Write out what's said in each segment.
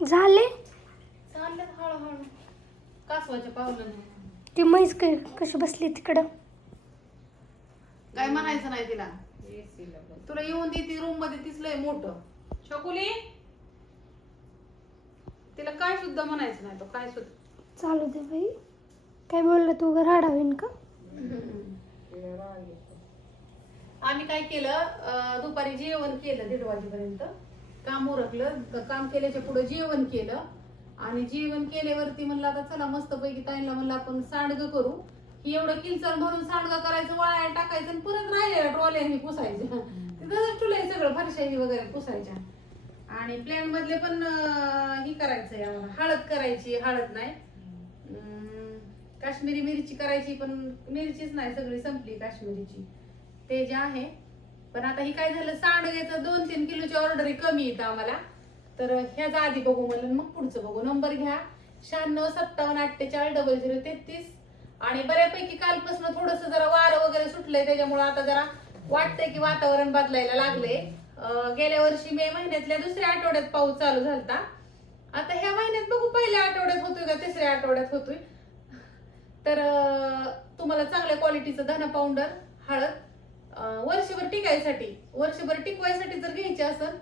झाले चालले हळूहळू कासवाच्या पावलं ती म्हैस कशी बसली तिकडं. काय म्हणायचं नाही तिला. तुला येऊन दे ती रूम मध्ये तीच लय मोठं शकुली तिला काय सुद्धा म्हणायचं नाही तो काय सुद्धा. चालू दे बाई. काय बोललं तू राडा होईन का. आम्ही काय केलं दुपारी जेवण केलं 1:30 वाजेपर्यंत. काम उरकलं काम केल्याच्या पुढे जेवण केलं आणि जेवण केल्यावरती म्हणलं आता चला मस्त पैकी ताईंना म्हणलं आपण सांडगं करू. ही एवढं किंचर भरून सांडगं करायचं वाळायला टाकायचं आणि परत राहिलेलं ट्रॉल्याने पुसायचं. तिथं ठुलंय सगळं फरशाही वगैरे पुसायच्या. आणि प्लॅन मधले पण ही करायचंय आम्हाला हळद करायची. हळद नाही काश्मीरी मिरची करायची पण मिरचीच नाही सगळी संपली काश्मीरीची ते जे आहे. पण आता ही काय झालं सांडग्याचं 2-3 किलोची ऑर्डर कमी येतं आम्हाला. तर ह्याचा आधी बघू म्हणलं मग पुढचं बघू. नंबर घ्या 9657480033. आणि बऱ्यापैकी कालपासून थोडस जरा वारं वगैरे सुटलंय त्याच्यामुळे आता जरा वाटतंय की वातावरण बदलायला लागले. गेल्या वर्षी मे महिन्यातल्या दुसऱ्या आठवड्यात पाऊस चालू झालता. आता ह्या महिन्यात बघू पहिल्या आठवड्यात होतोय का तिसऱ्या आठवड्यात होतोय. तर तुम्हाला चांगल्या क्वालिटीचं धना पावडर हळद वर्षभर टिकवायसाठी जर घ्यायची असेल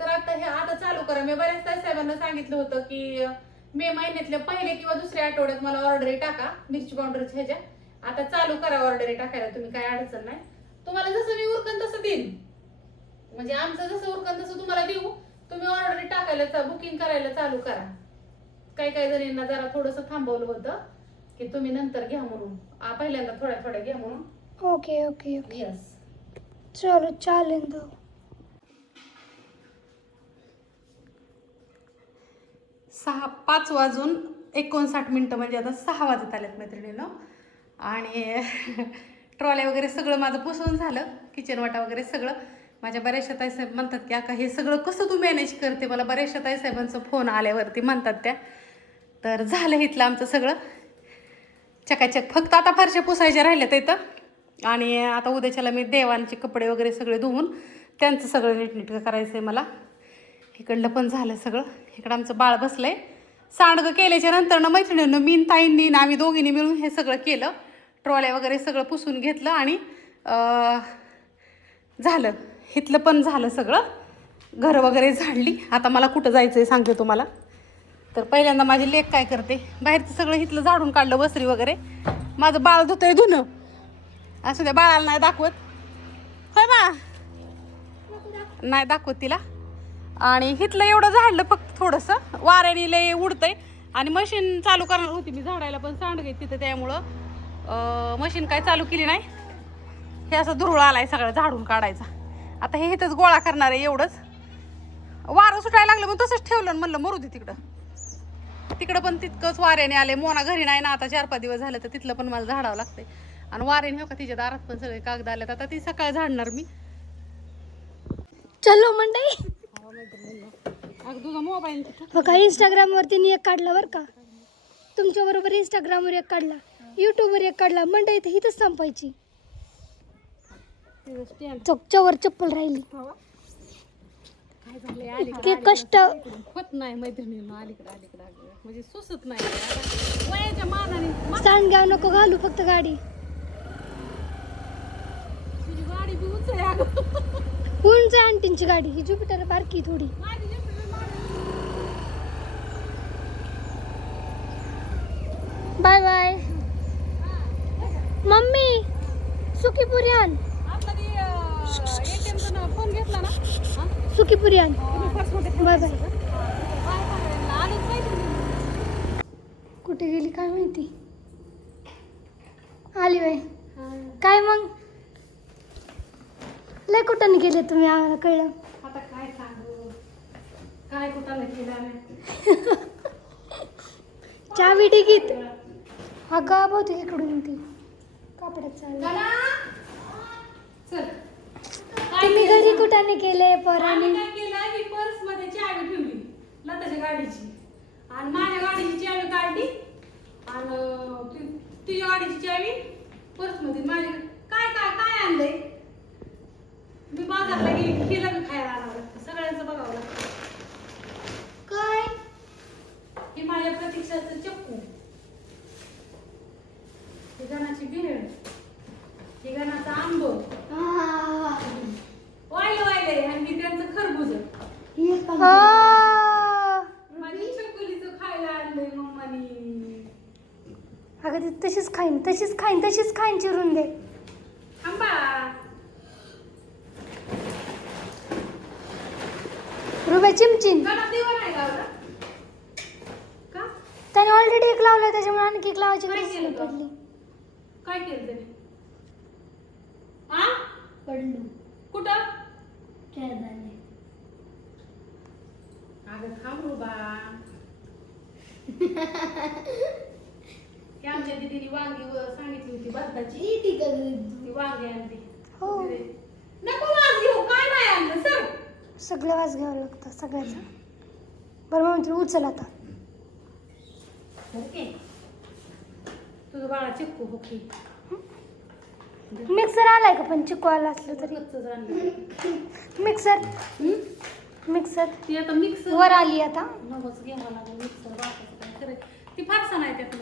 तर आता चालू करा. मी बऱ्याच साहेबांना सांगितलं होतं की मे महिन्यातल्या पहिल्या किंवा दुसऱ्या आठवड्यात मला ऑर्डर टाका मिरची पावडरच्या ह्याच्या. आता चालू करा ऑर्डर टाकायला तुम्ही काय अडचण नाही. तुम्हाला जसं मी उरकन तसं देईन म्हणजे आमचं जसं उरकन तसं तुम्हाला देऊ. तुम्ही ऑर्डर टाकायला बुकिंग करायला चालू करा. काही जणींना जरा थोडंसं थांबवलं होतं की तुम्ही नंतर घ्या म्हणून पहिल्यांदा थोड्या घ्या म्हणून. ओके ओके ओके यस चलो चालेल. 5 वाजून 59 मिनिटं म्हणजे आता 6 वाजत आल्यात मैत्रिणीनं. आणि ट्रॉल्या वगैरे सगळं माझं पुसून झालं. किचन वाटा वगैरे सगळं. माझ्या बऱ्याचशा ताईसाहेब म्हणतात की आका हे सगळं कसं तू मॅनेज करते. मला बऱ्याचशा ताईसाहेबांचा फोन आल्यावरती म्हणतात त्या. तर झालं इथलं आमचं सगळं चकाचक. फक्त आता फरशा पुसायच्या राहिल्यात इथं. आणि आता उद्याच्याला मी देवांचे कपडे वगैरे सगळे धुवून त्यांचं सगळं नीटनेटकं करायचं आहे मला. इकडलं पण झालं सगळं. इकडं आमचं बाळ बसलंय. सांडगं केल्याच्या नंतर ना मैत्रिणींना मी ताईंनी ना आम्ही दोघींनी मिळून हे सगळं केलं. ट्रॉल्या वगैरे सगळं पुसून घेतलं आणि झालं. इथलं पण झालं सगळं. घरं वगैरे झाडली. आता मला कुठं जायचं आहे सांगते तुम्हाला. तर पहिल्यांदा माझी लेक काय करते बाहेरचं सगळं इथलं झाडून काढलं बसरी वगैरे. माझं बाळ धुतंय धुणं. असं त्या बाळाला नाही दाखवत होय बा नाही दाखवत तिला. आणि इथलं एवढं झाडलं फक्त थोडंसं वाऱ्याने लय उडतंय. आणि मशीन चालू करणार होती मी झाडायला पण सांडगे तिथं त्यामुळं मशीन काय चालू केली नाही. हे असं धुरळ आलाय सगळं झाडून काढायचा. आता हे इथंच गोळा करणार आहे एवढंच. वारं सुटायला लागलं मग तसंच ठेवलं म्हणलं मरू दे तिकडं पण तितकंच वाऱ्याने आले. मोना घरी नाही ना आता 4-5 दिवस झाले तर तिथलं पण मला झाडावं लागतंय. आणि वाऱ्याने हो का तिच्या दारात पण सगळे कागद आलेत. आता ती सकाळी झाडणार मी. चलो मंडई. अगं तुझा मोबाईल बघा इंस्टाग्रामवरती एक काढला बरं का. तुमच्या बरोबर इंस्टाग्रामवर एक काढला युट्यूबवर एक काढला. मंडई तर इथंच संपायची. चौकच्यावर चप्पल राहिली. ते कष्ट होत नाही मैत्रिणींना. अलीकडे म्हणजे सुचत नाही वयाच्या मानाने. सांडगाव नको घालू फक्त गाडी. तुझी गाडी बी उंच आहे अगं. उंच आंटींची गाडी. ही ज्युपिटर बारकी थोडी. Bye bye mummy. सुकीपुरी आण. फोन घेतला ना सुकीपुरी आण. Bye bye. कुठे गेली काय माहिती. आली बाय. काय मग लय कुठं गेले तुम्ही आम्हाला कळलं. आता काय सांगू काय कुठाला गेला. चावी डिगीत. अगं बहुतेक इकडून ती कापडात चाललं. चल तुम्ही घरी कुठाने केले पोरांनी. काय केलं की पर्स मध्ये चावी ठेवली लताच्या गाडीची. आणि माझ्या गाडीची चावी काढली आणि तुझ्या गाडीची चावी पर्स मध्ये. माझी काय काय काय आणलंय. मी बाजारला गेली केलं खायला आणावं लागतं. सगळ्यांचं बघावं लागतं. काय माझ्या चकुलीचं खायला आणलंय मम्मानी. अगं ती तशीच खाईन तशीच खाईन तशीच खाईन चिरून दे. थांबा. रुबे चिमचिन घरात दिवा नाही लावला का? त्याने ऑलरेडी एक लावलाय त्याच्यामुळे आणखी एक लावायची काय गरज केलं नाही तो? पडली. काय केलं त्याने? हा पडलो कुठं? काय झाले अगं थांब रुबा. की आमच्या दीदीने वांगी सांगितली होती भरताची. ती वांगी आणली. हो. नको वांग घेऊ. काय नाही आणलं सर. सगळं वास घ्यावं लागतं सगळ्याचं. बरं मग तुला उचल आता. ओके तुझं बाळा चिक्कू बघी. मिक्सर आलाय का पण चिकू आला असलं तरी. कच्चंच आणलं. मिक्सर मिक्सर ती आता मिक्सर वर आली आता. नवच घ्यावं लागेल मिक्सर वापरायचं काय करायचं. ती फारसा नाही त्यात